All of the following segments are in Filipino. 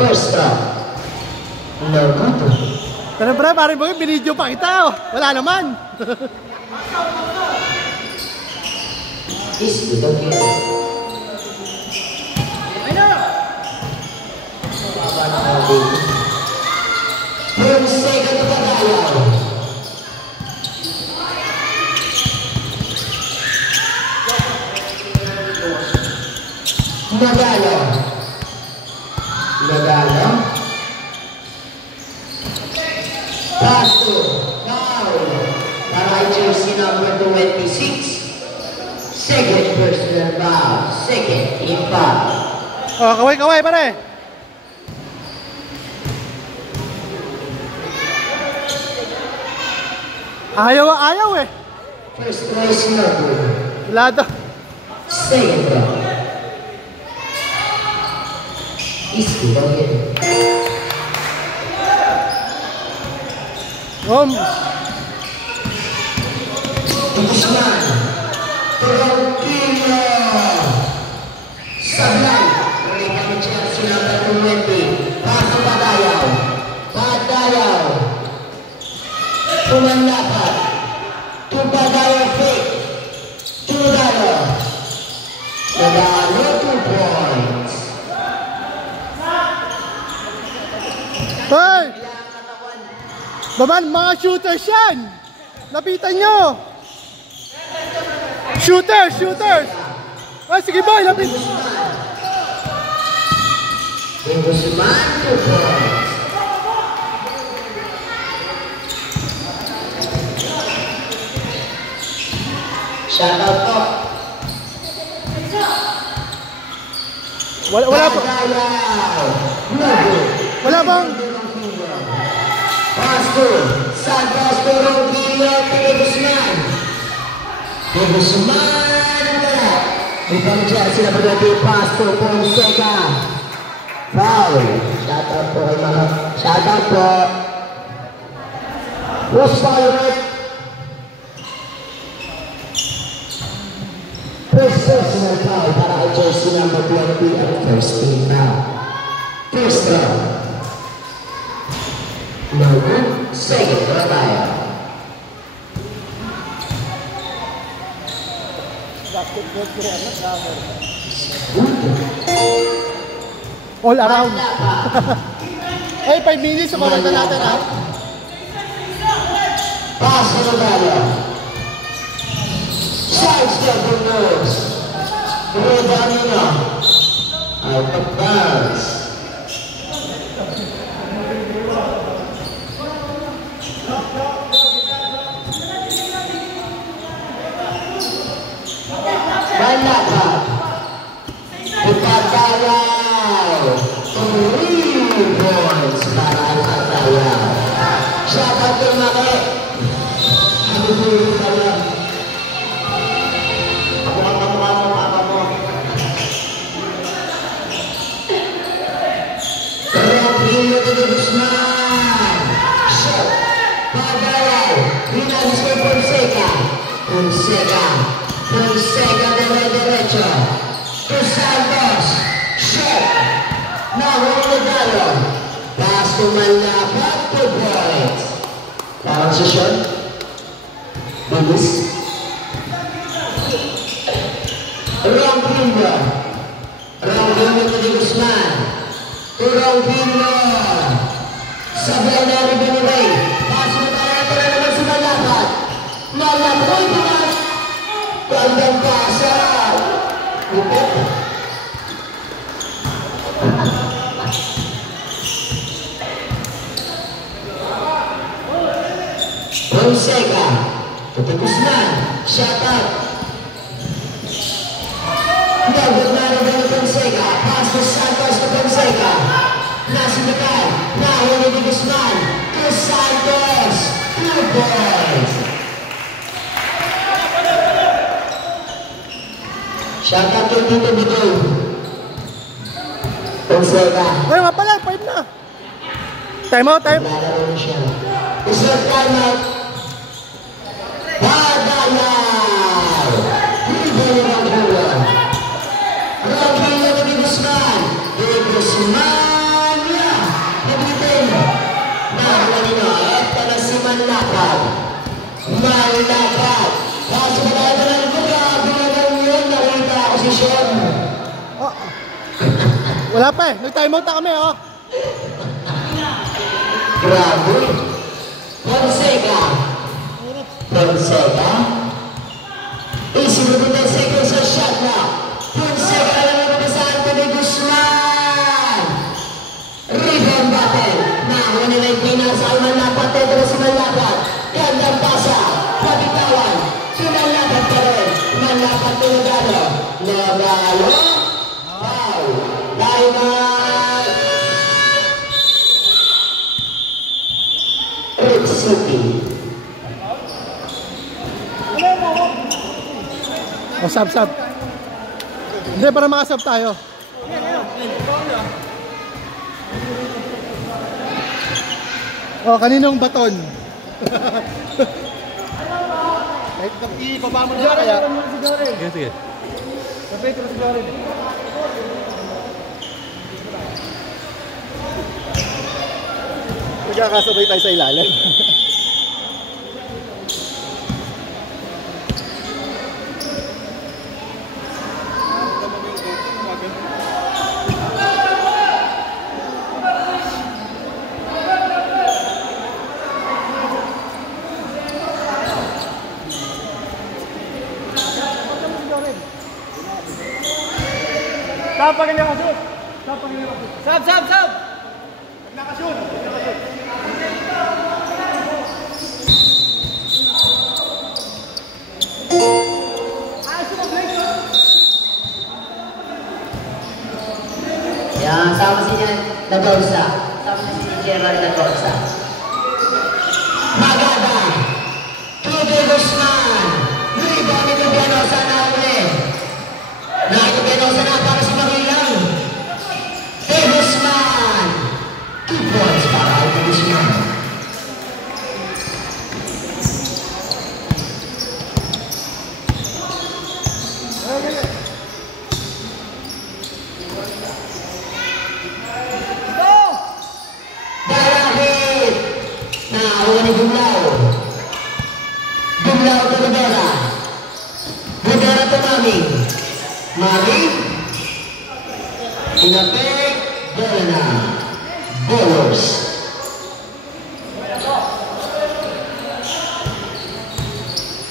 First stop. No good. Pero pre, pare mo yung binidyo pa kita oh. Wala naman. Is good again. From second to Padayaw. Nagalo. Pass to foul. Para jersey number 26. Second personal foul. Second in foul. Oh, kaway pare. Ayaw eh. First place number. Wala to. Second round. Iski daw yan. Guzman. Torantino. Sablay. Mereka Chelsea number 20. Paso Padayaw. Pumanlapat. Padayaw fake. Nagalo 2 points. Hey! Baman, mga shooters yan! Lapitan nyo! Shooters! Ay, sige boy, lapit! Guzman 2 points. Shout out po. Wala po. Wala bang? Pasto, Santos, Torongillo, Guzman. Guzman, wala. May pang-jar sila po natin, Pasto, Fonseca. Foul. Shout out po kay mga. Shout out po. Who's Pirate? First personal foul para kay jersey number 20 at first team now. First round. No good. Second round tayo. All around. Eh, 5 minutes sumunod na natin ha. Pass na tayo. Sidestep the nose. Rodanina. Out of bounds. Manlapat. Pagkatayaw. 3 points para ang Pagkatayaw. Shout out kay Maki. Ano po yung kaya? Guzman. Shot. Padayaw. Hinalis kay Fonseca. Fonseca derecho. To Santos. Shot. Nagalo. Pass to Manlapat. 2 points. Parang si shot. Bilis. Ronquillo to Guzman. Torongillo. Sabay na rin binibay. Paso na tayo para naman si Manlapat. Malapoy naman. Bandang pasa. Fonseca. To Guzman. Shut up. Dagot na rin ni Fonseca. Pass to Santos to Fonseca. Nasindikan. Nahuli ni Guzman. To Santos. 2 points. Shout out to Tito Bidol. Fonseca. Ay, nga pala, 5 na. Time out. Lalaro na siya. Isang time out. Padayaw. Hindi naman buwan. Ronquillo to Guzman. Guzman. Malapad. Malapad. Kaso ba tayo ng grabe naman yun. Nakita ako si Sean. Oh. Wala pa eh. Nag-timeout na kami, oh. Grabe. Fonseca. Fonseca. Isinunod ng second sa shot na. Fonseca na naman sa Anthony Guzman. Rebound battle. Nakuha nila yung pinasa ay Malapad. Tetro si Malapad. Gandang pasa. Pabitawan. Pinalapad pa rin. Malapad pinagano. Nagalo. Wow. Timeout. Red City. O, sub. Hindi, para makasub tayo. O, kaninong baton? Ibaba mo na kaya. Sige. Magkakasabay tayo sa ilalim. Sab, pag hindi nakashoot! Sab! Nakashoot! Yan, sama si Nagorsa. Sama si Gerald Nagorsa. Magada. Tubi Guzman. Rebound ni Tubianosa na uli. Tubianosa na para si Magilang. Guzman. 2 points para kay Guzman. Dalahit. Nakakuha ni Dumlao. Dumlao to Rivera. Rivera to Mami. Mami. Inapek. Delana. Bowlers.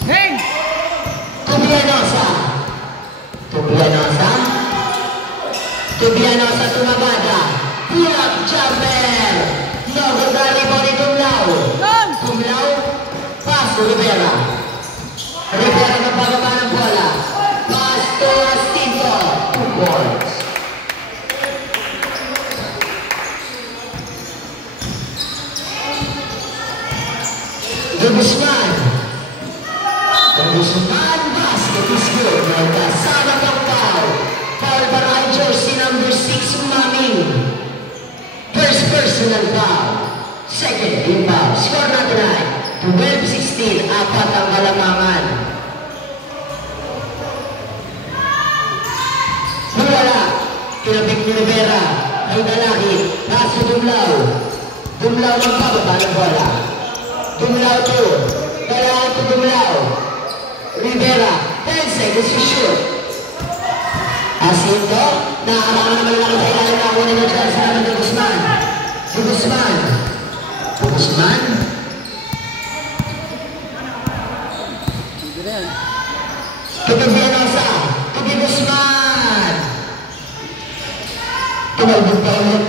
Heng! Tubianosa. Tubianosa to Magada. Block jumper. Nagdali mo ni Dumlao. Dumlao. Pass to Rivera. Rivera na pagaba ng bola. Pass to Astinto. 2 points. Guzman. Basket is good. Kasama ng foul. Foul para kay jersey number 6, Mami. First personal foul. Second, yung foul. Score natin ay 12-16. Apat ang kalamangan. Wala. Kinabik ni Rivera. Ay Dalahit. Kaso Dumlao. Dumlao ng pababa ng bola. Dumlao to. Dalahit to Dumlao. Rivera. 10 seconds to shoot. Asinto. Nakakabakan naman lang sa ilalim na kunin ng chance naman ni Guzman. Guzman. Tubianosa. Guzman. Tumalbog pa ulit.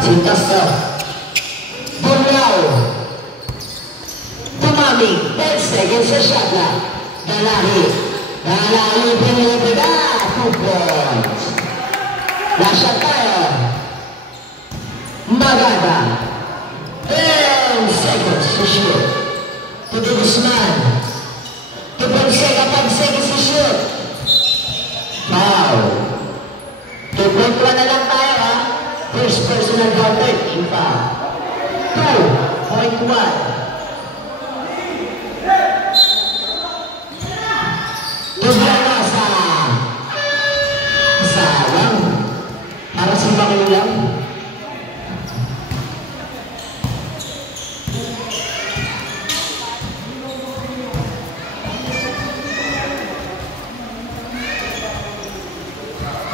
Sintas to. Dumlao. Tumami. 10 seconds sa shot na. Dalahit. Pinilipida. 2 points. Last shot tayo. Magada. 10 seconds to shoot. Tubi Guzman. To Fonseca. 5 seconds to shoot. Foul. 2.1 na lang tayo, ha. First personal foul, 13 foul. 2.1. Tubianosa. Sayang. Para si Magilang.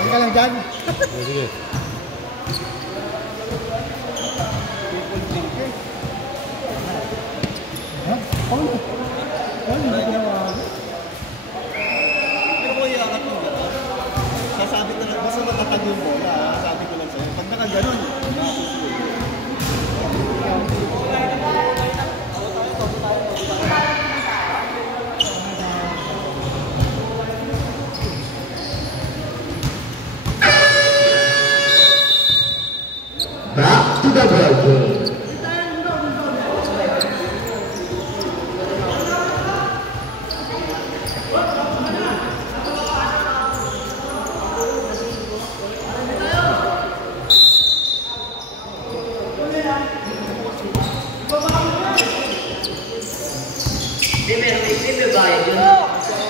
Hindi ka lang dyan. Sige. Ha? Paul? Paul, hindi ko na. Pero kung iangat mo gano'n, sasabi ka lang, basta matatag yung bola, sabi ko lang sa'yo. Pag nakaganon, Back to the ball game.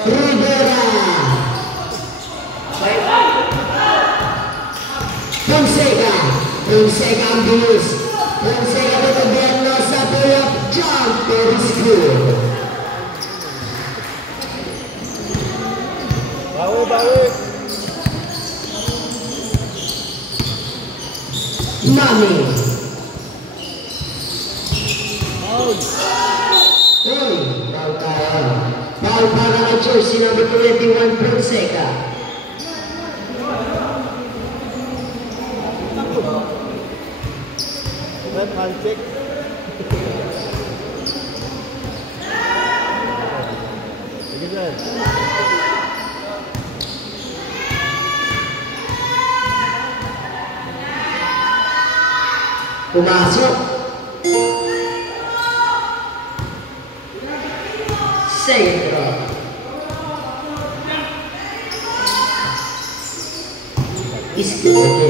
Rivera. Fonseca ang bilis. Fonseca tutugyan na sa pull-up jump. Very good. Bawi. Mami. Out. Uy, foul tayo. Foul para kay jersey number 21, Fonseca. Left hand check. Sige dyan. Pumasok. Sentro. Iskute.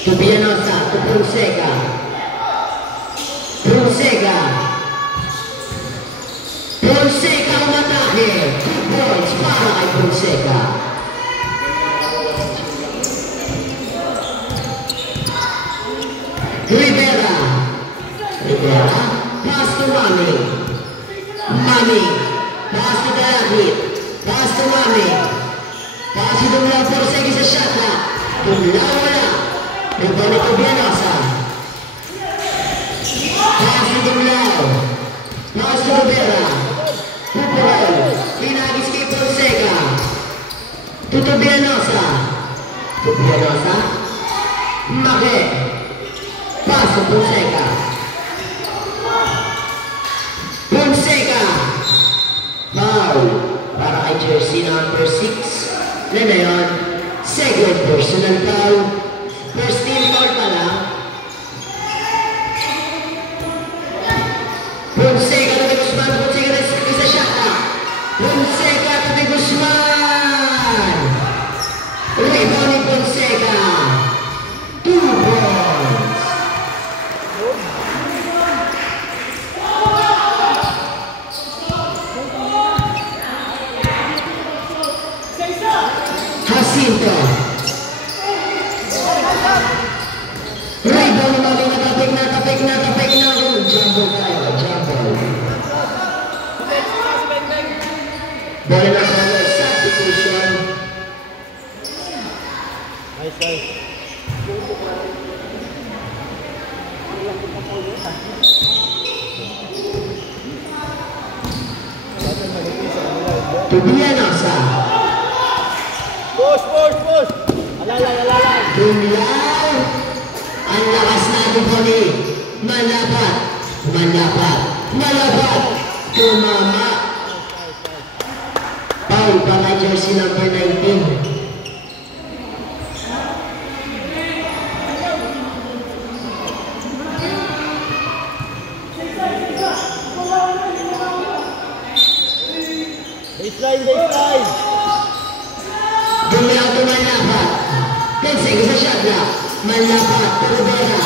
Tubianosa to Fonseca. Fonseca umatahe. 2 points para kay Fonseca. Rivera. Pass to Mami. Pass to Dalagit. Pass to Mami. Pass to Dumlao. Fonseca sa shot na. Dumlao wala. Rebound ito Bianosa. Pass to Dumlao. Pass to Rivera. Pupol. Pinagis kay Fonseca. Tuto Bianosa. Maki. Pass to Fonseca. Foul. Para kay jersey number 6. Na yun. Second personal foul. First team foul pala. Fonseca to the Guzman. Fonseca na isa shot na. Fonseca to the Guzman. Rebound ni Fonseca. 2 points. Jacinto. Rebound ni Mami. Natapik na. Jumbo tayo. Bola na sa substitution. Nice. Tubianosa. Push. Alalay. Dumlaw. Ang lakas natin po ni Malapat. Tumama. Foul pa kay jersey number 19. Baseline. Dumlaw to Malapat. Fonseca sa shot na. Malapat. Rivera.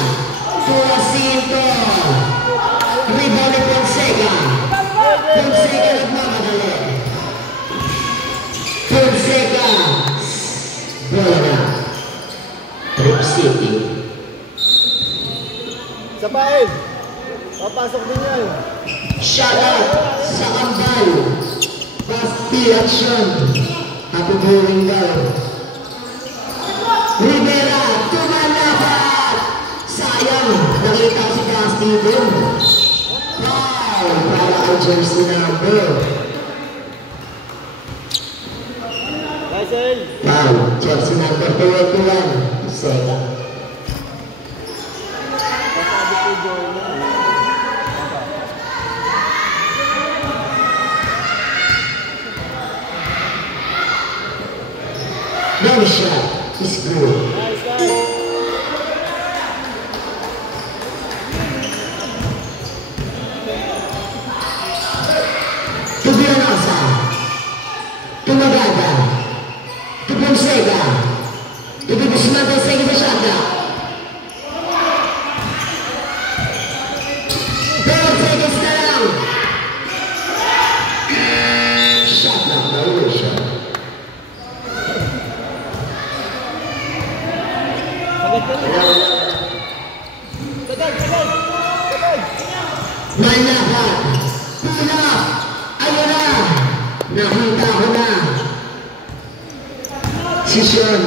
To Jacinto. Rebound ni Fonseca nagmamadali. Fonseca. Bola na. Trip City. Sapain. Papasok din yan. Shot out sa kambal. Basti action. Happy bowling daw. Rivera, tumalapat. Sayang, nakita si Basti dun. Foul para ang jersey number. Tyson. Foul, jersey number 21. Sega. Pasabi ko Joy na. No shot is good. Nice, guys. Tubianosa, Tumagada, Tubonsega, Tubibusmata Sega sa shotla. 12 seconds na lang. Shotla, no shot. Malapat, tulap, ayun na, nakita ko na. Sisyon.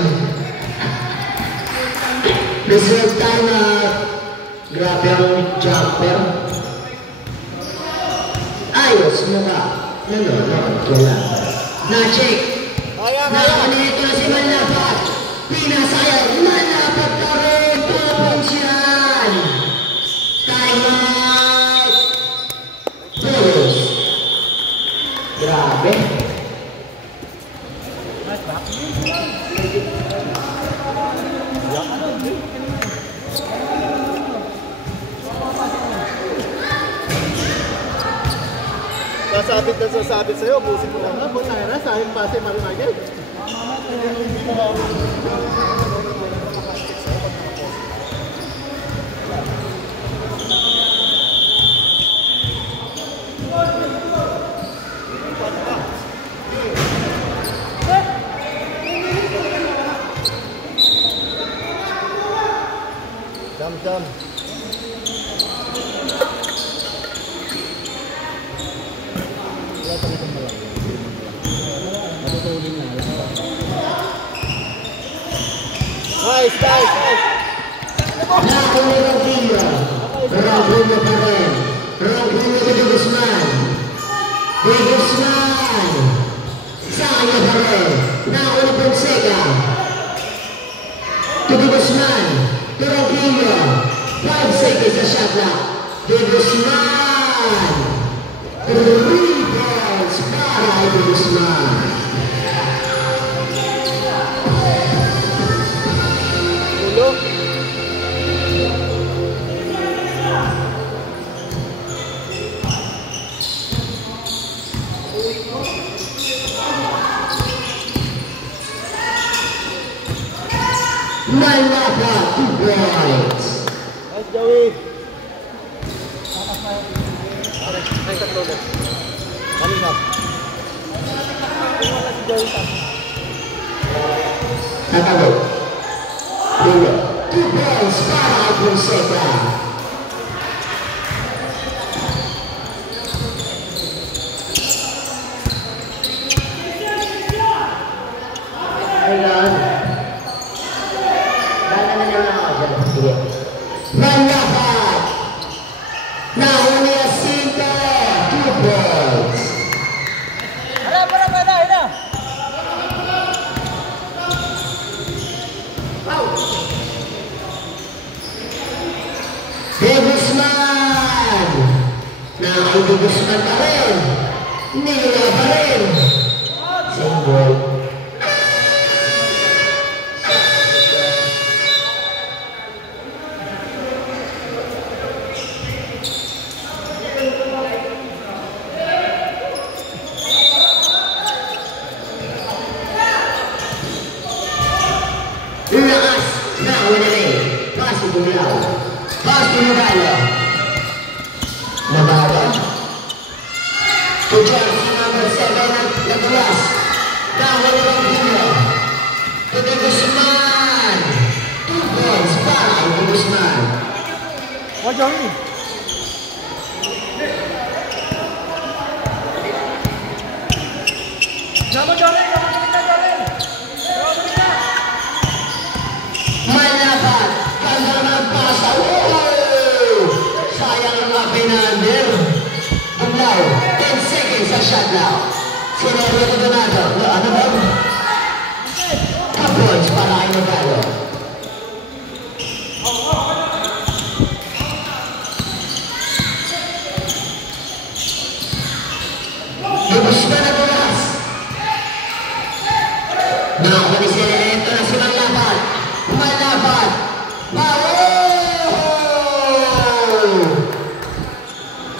Reserve time na grabe ang jumper. Ayos mo ka. Wala. Na-check. Nakakanito na si Malapat. Pinasayang Malapat na rin. Pupunch yan. Time out. Pulos. Grabe. Sasabit sa'yo, busin mo lang na. Punta ka na, sa'yo pase, Marinagel. Jam. Nice. Nakuli ng Villa. Ragulo pa rin. Ragulo de Guzman. De Guzman. Sayang pa rin. Nakuli Fonseca. De Guzman. De Ragulo. 5 seconds sa shot clock. De Guzman. 3 balls para De Guzman. Malapa, 2 points. Nice, Joey. Kanina. Tatalo. 2 points para Fonseca. Ayan. Malapat. Nahuli ang Sinta. 2 points. De Guzman. Nakakay De Guzman pa rin. Nila pa rin. Single. Lakas na winning. Pasti Bulaw. Pasti Mugalo. Nabawa. Tujan si number 7 na tulas. Dahil ang Dino. De Guzman. 2 points para De Guzman. Oh, Joey. Malapat. Ganda ng pasa. Sayang ang mga pinander. Buglaw. 10 seconds sa shot now. Sinero na Donato. Ano ba? Points para kay Nogalo. Lubos na na tulas. Nakakuha ni Silento na si Malapat. Malapat.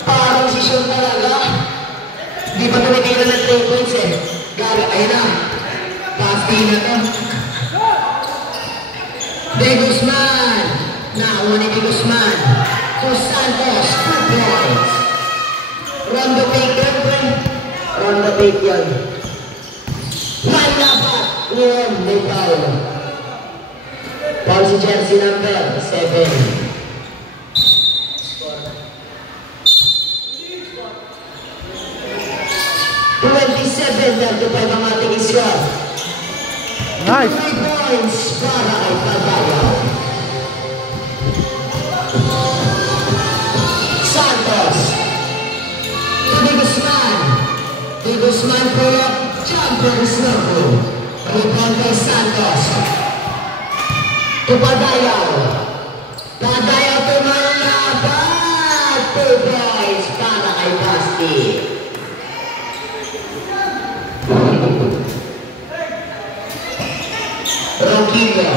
Parang si Sean talaga. Di pa tumitira ng 3 points eh. Garo, ayun na. Pasti na to. De Guzman. Nakakuha ni De Guzman. To Santos. 2 points. Rondo pick yan, pre. Rondo pick yan. Malapat. Ngayon, may foul. Foul si jersey number 7. 27-35 ang ating score. Nice. 3 points para kay Padayaw. Santos. De Guzman. De Guzman pull up. Jumper is no good. Rebound kay Santos. To Padayaw. Padayaw tumalaban. 2 points para kay Basti. Ronquillo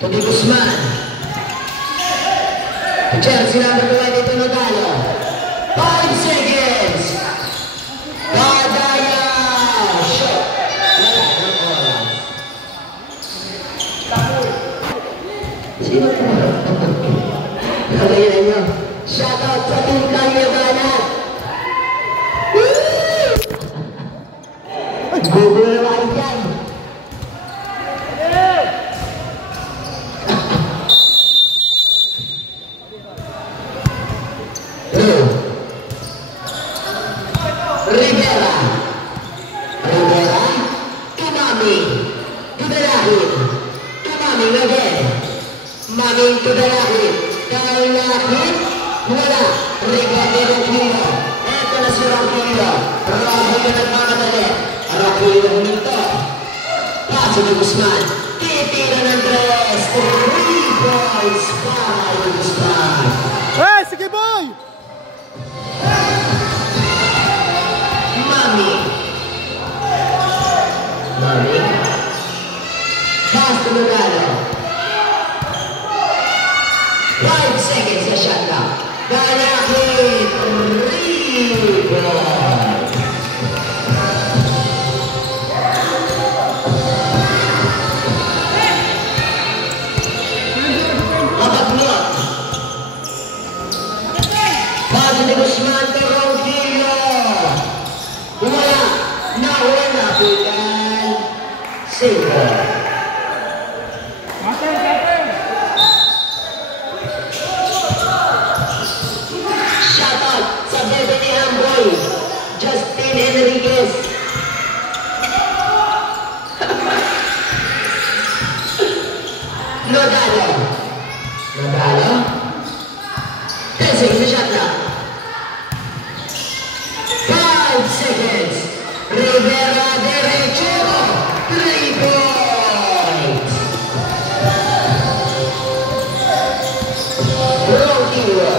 to De Guzman. Jersey number 20 to Nogalo. 5 seconds. Padayaw. Shot. Wala ng oras. Sino po? Kalayan nyo. Shoutout sa Team Kalyabanat. Google na kayo dyan. Rivera. Rivera. Tumami. Tudalahid. Tumami again. Maming Tudalahid. Tudalahid. Wala. Rivera Ronquillo. Eto na si Ronquillo. Robo yung nagmamadali. Ronquillo huminto. Paso ni Guzman. Titira ng 3. 3 points para kay Guzman. Eh, sige boy! Mami. Pass to Nogalo. 5 seconds sa shot clock. Galakit. 3 points. Kapaglot. Pass to Guzman to Ronquillo. Wala. Nawala. Pitan. Single. Shoutout sa bebe ni Amboy. Justin Enriquez. Nogalo. Nogalo. 10 seconds sa shot clock. 5 seconds. Rivera derecho. 3 points. Ronquillo.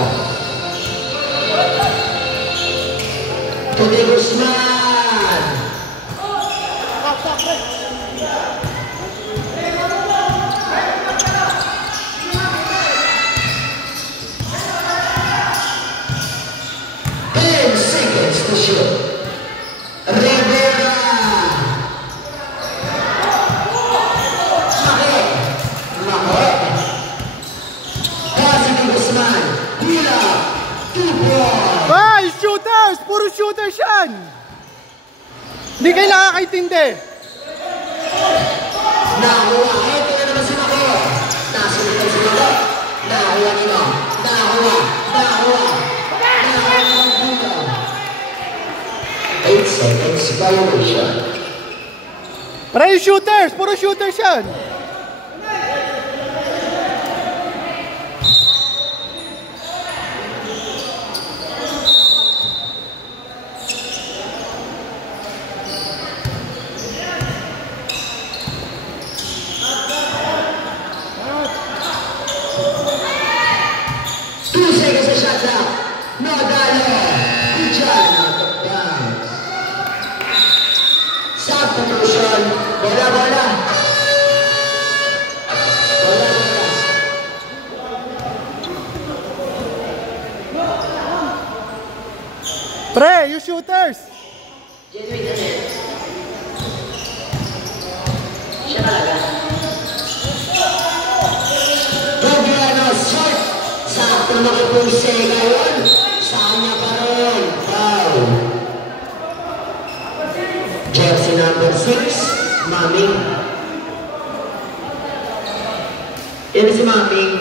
To De Guzman. To shoot. Rivera. Maki. Kasi ni Guzman. Hila. 2 points. Ay, shooters! Puro shooters yan! Hindi kayo nakakaintindi. Nakuha. Ito na naman si Maki. Nasulitan si Maki. Nakuha nila. Nakuha. 8 seconds violation. Pre, yung shooters! Puro shooters yan! Substitution. Bola, bola. Bola, bola. Pre, yung shooters! Genuine na yan. Siya talaga. Fabiano short. Sakto nakipulse ngayon. Sa kanya pa rin. Foul. Jersey number 6, Maming. Yan si Maming.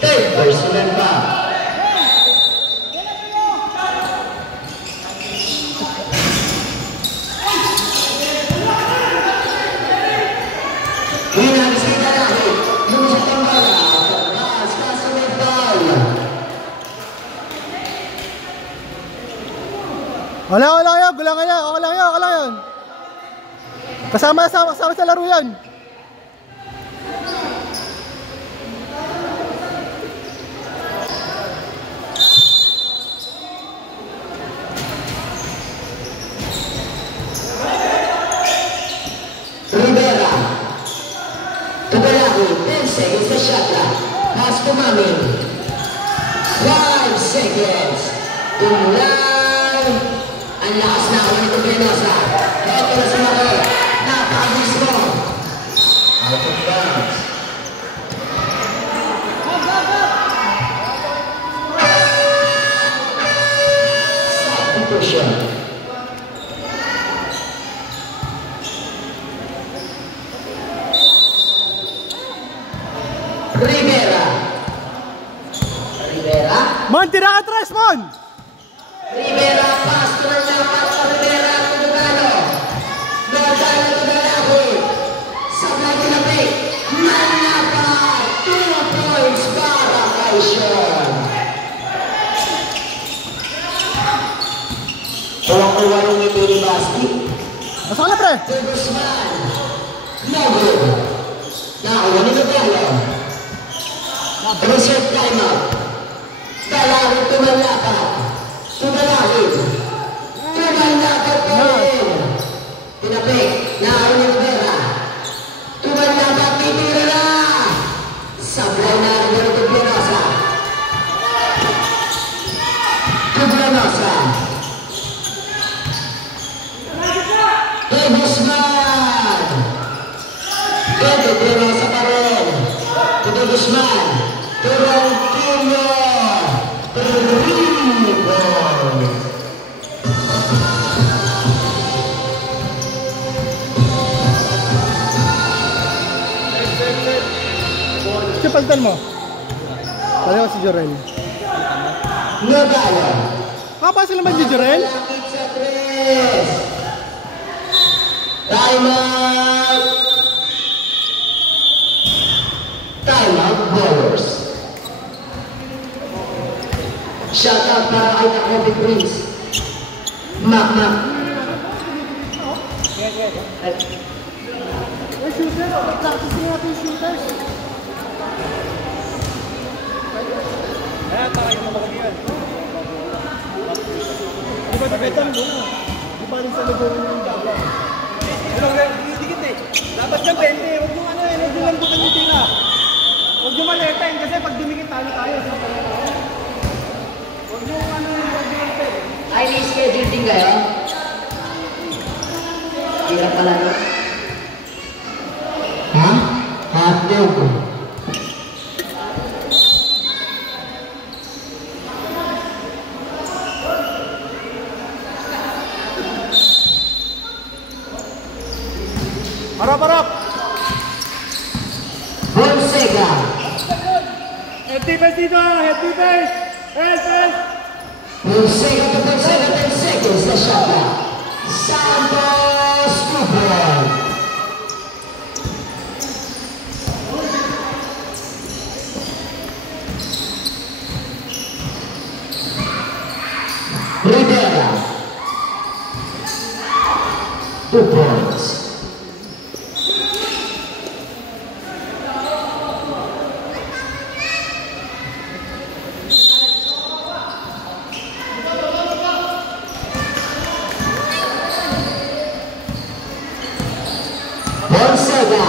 Third personal ba? Hinabisita natin. Yung sa tambala. Pagkas, kaso may foul. Wala yun, gulang yan, okay lang yun. Kasama sa laro yan. Rivera. Tugalaki, 10 seconds na shot clock. Pass to Maming. 5 seconds. Tumulay. Ang lakas na ako nito Penosa. Ito na si Mako. Napakabis mo. Out of bounds. Substitution. Rivera. Rivera. Mon, tira ka tres, Mon! Rivera, pass to the dapat sa Rivera, Tudugano. Nodal na Tugalaki. Sabay tinapik. Manapa. 2 points para kay Sean. Kuwang-kuwa yung ito ni Basti. Nasa ka na, pre? To Guzman. No good. Nakawa ni Nodalo. Reserve timeout. Dalawin tumalapat. Tumalakit. Tumalakit pa rin. Tinapik. Nakaroon ni Rivera. Tumalakit. Titira na. Sablay na rin ng Tublanosa. Tublanosa. Guzman. Tublanosa pa rin. Guzman. Turong-tulo. Sipaltan mo. Pareho si Jorel. Nodalo. Kapasa naman si Jorel? Malapit sa 3. Timeout. Timeout bowlers. Shout out para kay Coffee Prince. Mac. Yung shooter, practice na natin yung shooters. Kaya tayo na mga yan. Di ba dapitan mo? Di ba rin sa lugar ng dapat? Dikit eh. Dapat ng 20. Huwag yung ano eh. Huwag yung lambutan yung tira. Huwag yung maletain kasi pag dumikit tayo. Huwag yung ano yung huwag yung lambutan. Ay, may schedule din kayo? Hirap pala no? Ha? Hotdog. Harap! Fonseca. Head defense dito! Head defense! Head! Fonseca to Fonseca, 10 seconds na shot clock. Santos, 2 points. 2 points. Fonseca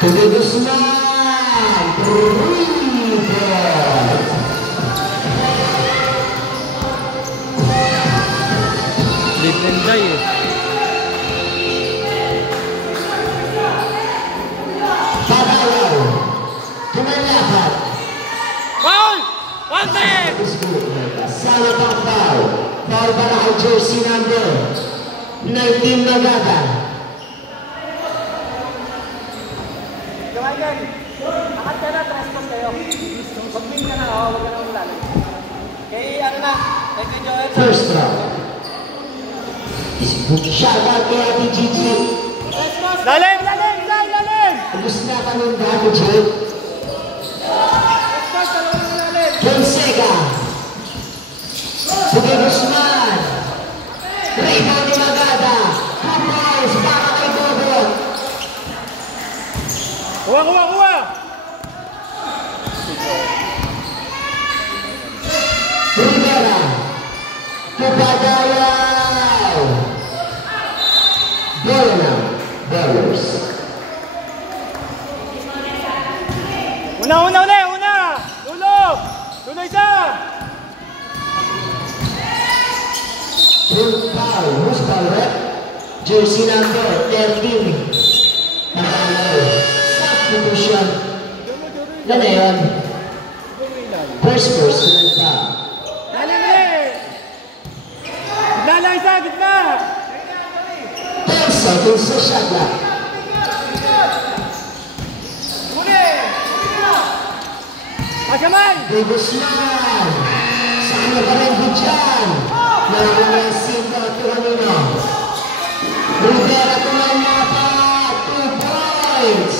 to the Guzman, 3 points. Different guy eh. Pagalaw, tumalakad. Foul! 1-3! Kasama pang foul. Foul para kay jersey number 19 Magada. Gawain, akad ka na, transport kayo. Mag-wing ka na, huwag ka na umulalim. Kay ano na, kay Joel. First round. Shout out kay Ate Gigi. Lalim! Lalim! Lalim! Gusto na kami ng Ate Gigi. Fonseca. Sige Guzman. Rebound ni Magada. 2 points para kay Gogo. Kuha, kuha, kuha! Rivera. Pagalaw. Bola. Bowlers. Una, una, una! Una! Tulog! Tulog isa! Full foul. Who's foul, rep? Jersey number 13. Pagalaw. Substitution. Yan na yun. First personal foul. Lalim ulit! Lalang isa, gitna! 10 seconds sa shot clock. Kasaman! Kay Guzman. Saan pa rin po dyan? Nalaman yung Sinto at Turanino. Rivera tumanyapa. 2 points.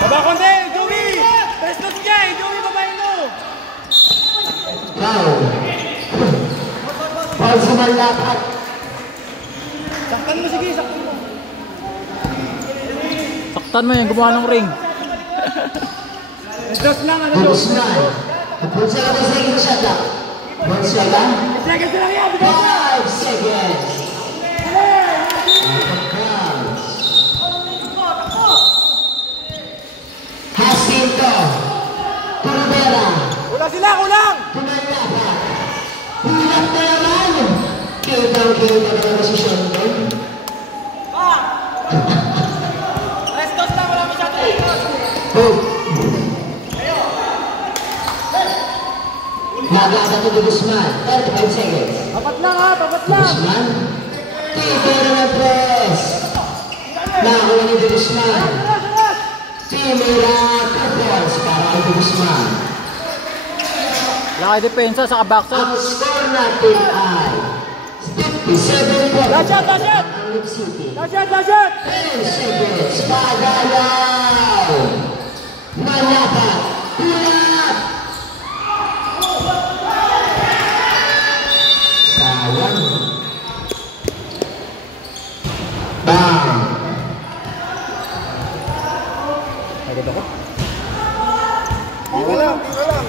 Baba konti! Joey! Prestos niya! Joey, babayin mo! Foul. Foul sa Malapat. Saktan mo, sige, saktan mo. Saktan mo yung gumawa ng ring. Prestos lang, ano Kay to? Guzman. Fonseca ba sa ikot shot clock? Fonseca. Seconds lang yan! Bigay mo! 5 seconds. Jacinto. Rivera. Kulang sila, kulang! Tumanyapa. Hulat na naman. Kitang-kita na naman si Shendon. Prestos lang, wala masyado. Oh. Magada to the Guzman. 35 seconds. Papat lang ha, papat lang! Guzman. Titira na press. Nakuha ni Guzman. Timira 2 points para kay Guzman. Laki depensa sa backside. Ang score natin ay 57 points. Last shot, last shot! Ang Lake City. Last shot, last shot! 10 seconds. Pagalaw. Malapat. Hulat. Sayang. Bang. Agad ako. Tingnan lang, tingnan lang.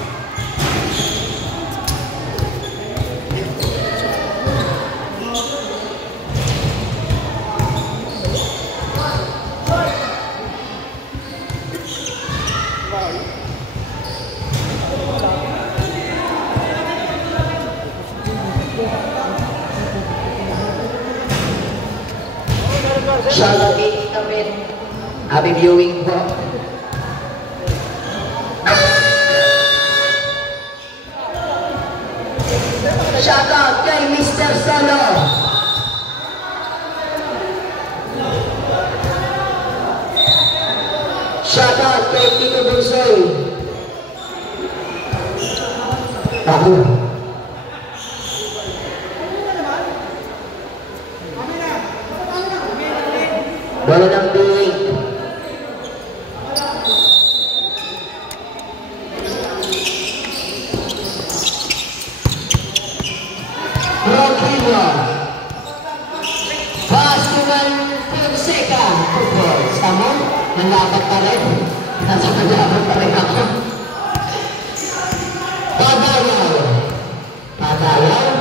Shoutout kay namin. Happy viewing po. Shoutout kay Mr. Solo. Shoutout kay Tito Bunsoy. Ako. Wala ng big. Manlapat pa rin. Nasa manlapat pa rin ako. Padayaw. Padayaw.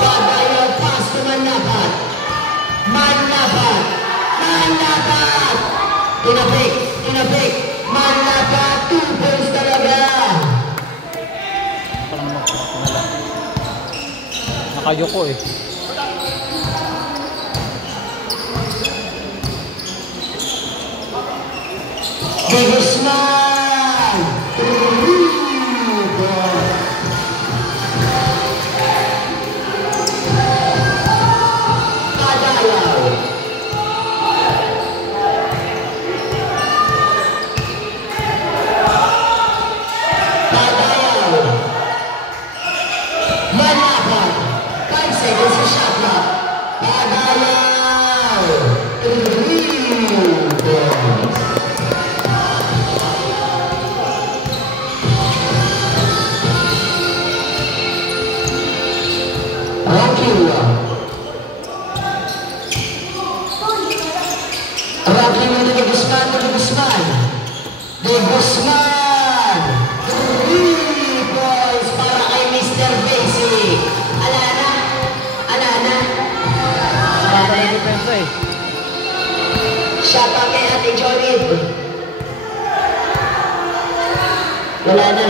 Padayaw, pass to Manlapat. Manlapat. Manlapat. Tinapik. Tinapik. Manlapat. 2 points talaga. Parang nakayoko eh. De Guzman! Padayaw! Padayaw! Manlapat! 5 seconds sa shot clock. Padayaw! 3 points. Rocky De Guzman, De Guzman. De Guzman. 3 points para kay Mr. Basic. Alana. Alana. Alana yan. Defense eh. Shot out kay Ate Johnny. Wala na.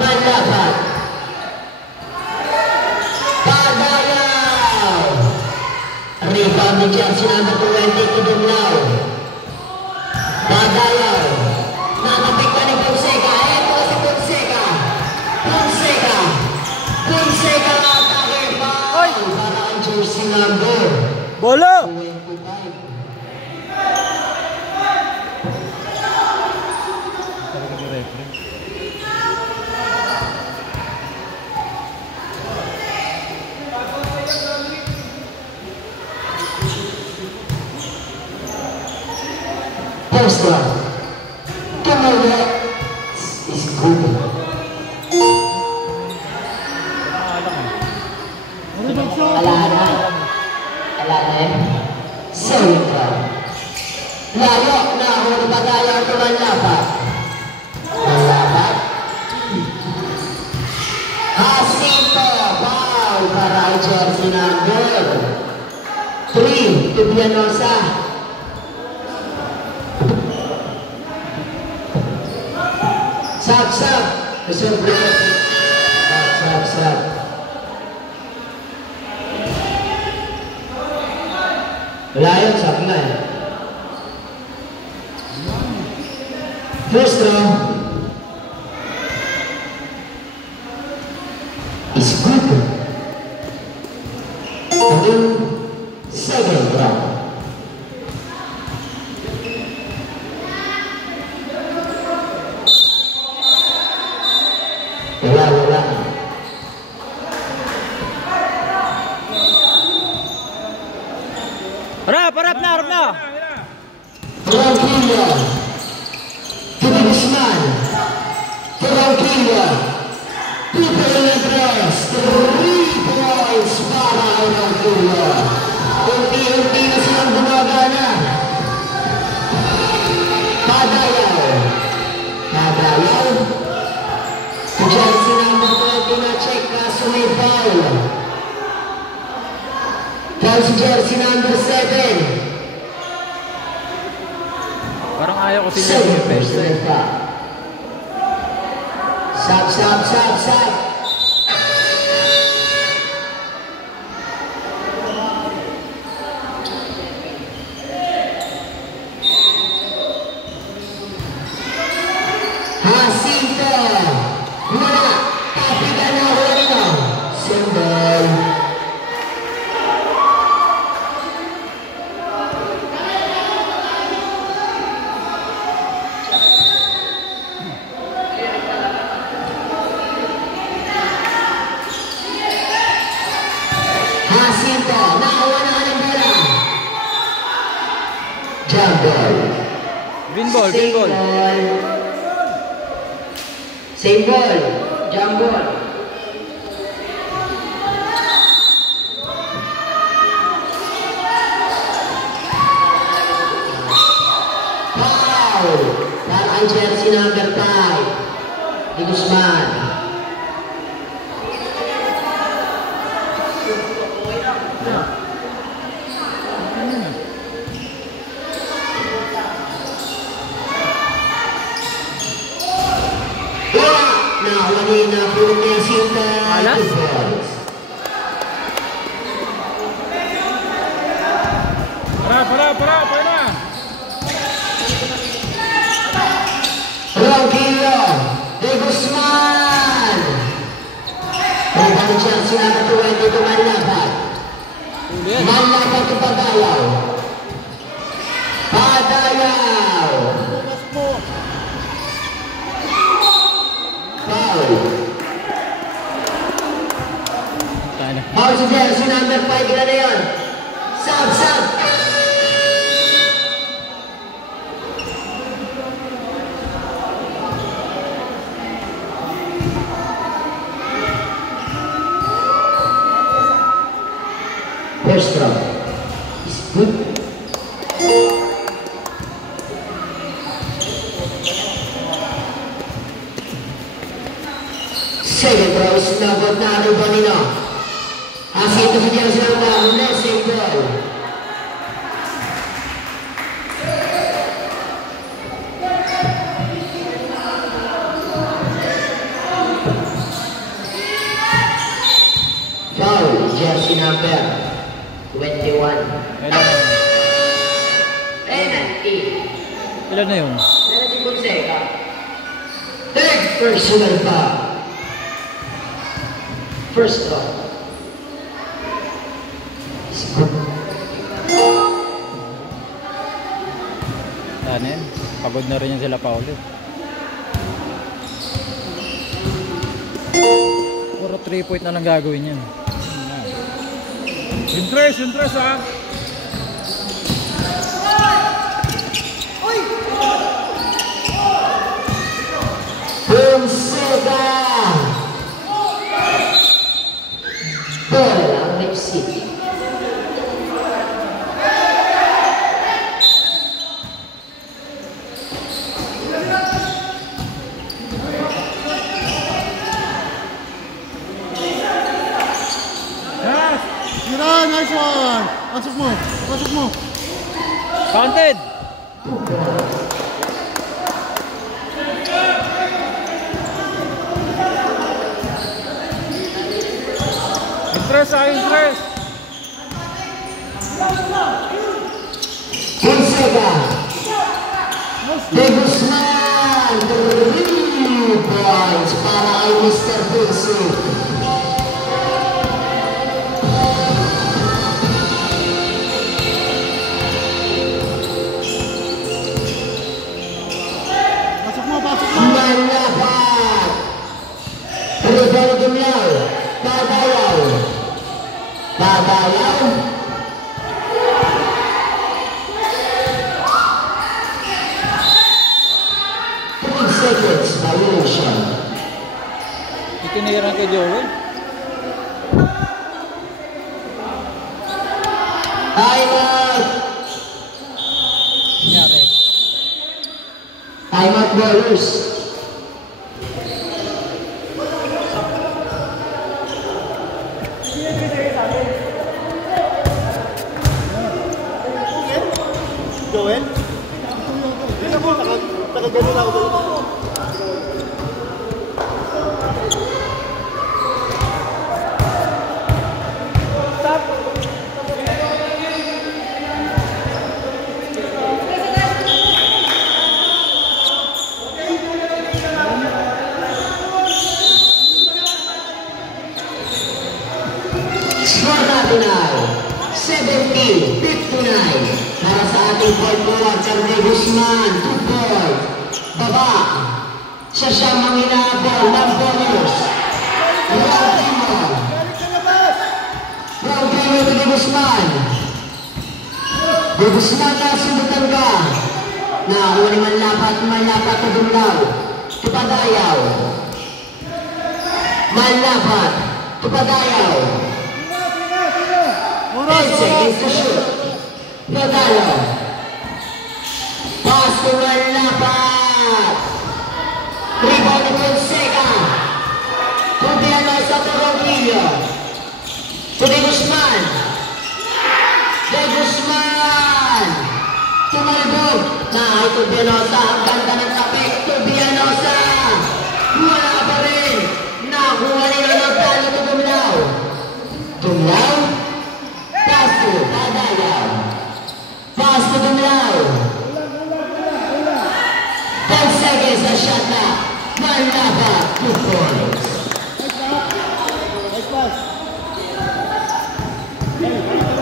Manlapat. Padayaw! Rebound ni Jersey number 20 to Dumlao. Padayaw! Nakapik pa ni Fonseca. Eto si Fonseca. Fonseca. Fonseca ang attacker foul. Para ang jersey number Bolo! 25. First one. Tumula is good. Alana. Alana eh. Second one. Layo na huli Padayaw ito Manlapat. Manlapat. Jacinto. Foul para ang jersey number 3 to Villanueva. Sab. Sab. Wala yun, sabi nga eh. First row is good. And then second row. Wala. Harap na! Tranquilla. De Guzman. Tranquilla. People in the dress. 3 points para ang Tranquilla. Unti-unti na silang gumagana. Padayaw. Si jersey number 20 na check kaso may foul. Foul si jersey number 7. Parang ayaw ko sila yung defense eh. Sab. Jacinto. Muna. Kapitan na huli na. Symbol. Jacinto. Nakawa na ka ng bola. Jump ball. Green ball. Same ball. Jump ball. foul. Para ang jersey number 5. Di Guzman. Wala! Nakawali na po niya sinta. Wala? 2 fouls. Para na. Ronquillo de Guzman. Ang jersey number 20 to Manlapat. Yan. Manlapat to Padayaw. Padayaw. Bukas mo. Foul. Tayo na. Foul sa jersey number 5. Ilan na yun? Sab. First round is good. Second round is nabot na ang Bonino. Asik ito sa jersey number Blessing Ball. Foul, jersey number 21. Penalty. Ilan na yun? Nana si Fonseca. Third personal foul. First round. Tanin. Pagod na rin yan sila pa ulit. Puro 3 point na lang gagawin yan. Interest ha. Fonseca. Bola ang City. Sira, nice one. Pasok mo. Counted! Interest. Fonseca. De Guzman. 3 points para kay Mr. Basic. Pasok mo. Manlapat. Rizal Gumlaw. Padayaw. 3 seconds violation. Itinira kay Joel. Time out. Nangyari. Time out ballers. Joel? Hindi mo, nakaganon ako doon. Score natin ay 70-59 para sa ating point forward, Carne Guzman, 2 points. Baba, siya siyang manginabol ng bonus. Ronquillo de Guzman. De Guzman na sundutan ka. Nakakuha ni Manlapat na Dumlaw. Tupadayaw. Manlapat, Tupadayaw. 10 seconds to shoot. Nadalo. Pass tumalapat. Rebound ni Fonseca. Tubianosa to Ronquillo. To De Guzman. De Guzman. Tumalbog. Na Tubianosa. Ang ganda ng tapik. Tubianosa. Wala pa rin. Nakuha nila ng talo to Tumlaw. Tumlaw. Pass to Padayaw. Pass to Tumlaw. 10 seconds sa shot na. Malapat. 2 points. Nice pass.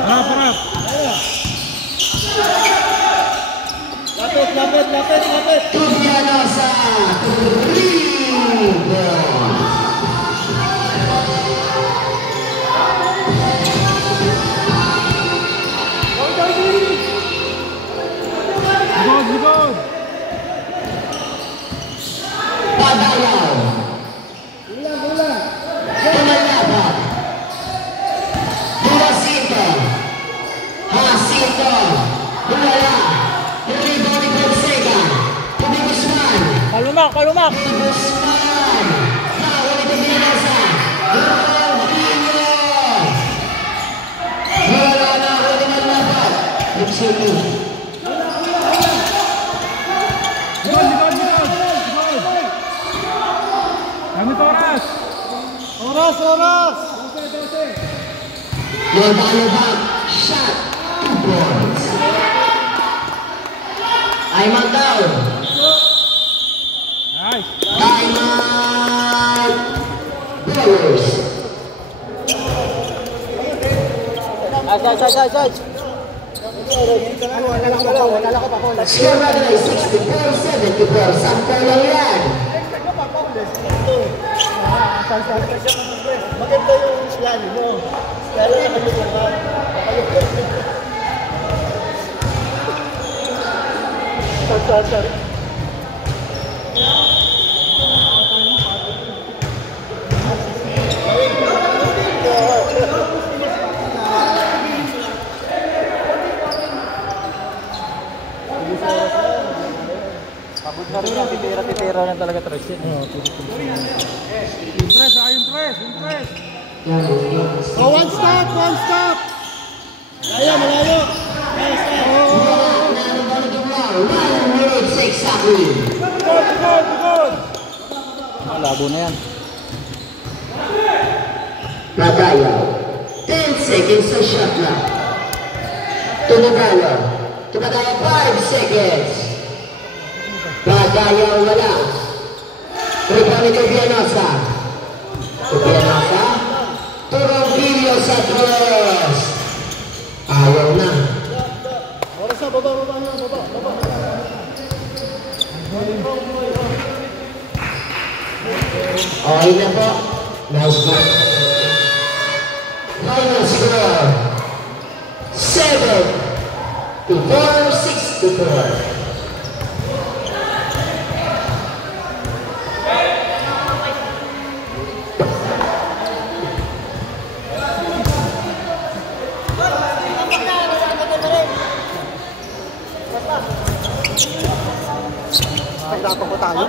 Harap. Lapit. Tubianosa. 3 points. Likod. Padayaw. Tumalapat. Jacinto. Wala. Rebound ni Fonseca. To De Guzman. Palumak! De Guzman. Nahuli Tubianosa. Ronquillo. Wala na huli ng lapat. City. Likod. Kami Torres. Oras. Lebanobag. Shot. 2 points. Time out daw. Nice. Time out. Brewers. Side. Score natin ay 64-74. Sample lang yan. Maganda yung plano mo. Kaya lang nakalukot. Sorry. Pagod na rin yan, titira na talaga Tres yun. Impress. Oh, one stop. Malayo. Nice. One minute exactly. Good. Labo na yan. Padayaw. 10 seconds sa shot na. Tunugalo. Tumatayo 5 seconds. Padayaw wala. Rebound ni Tubianosa. Ronquillo sa tres. Ayaw na. Oras na, baba. Okay na po. Nice one. Final score. 7-4, 64. Dapat po tayo.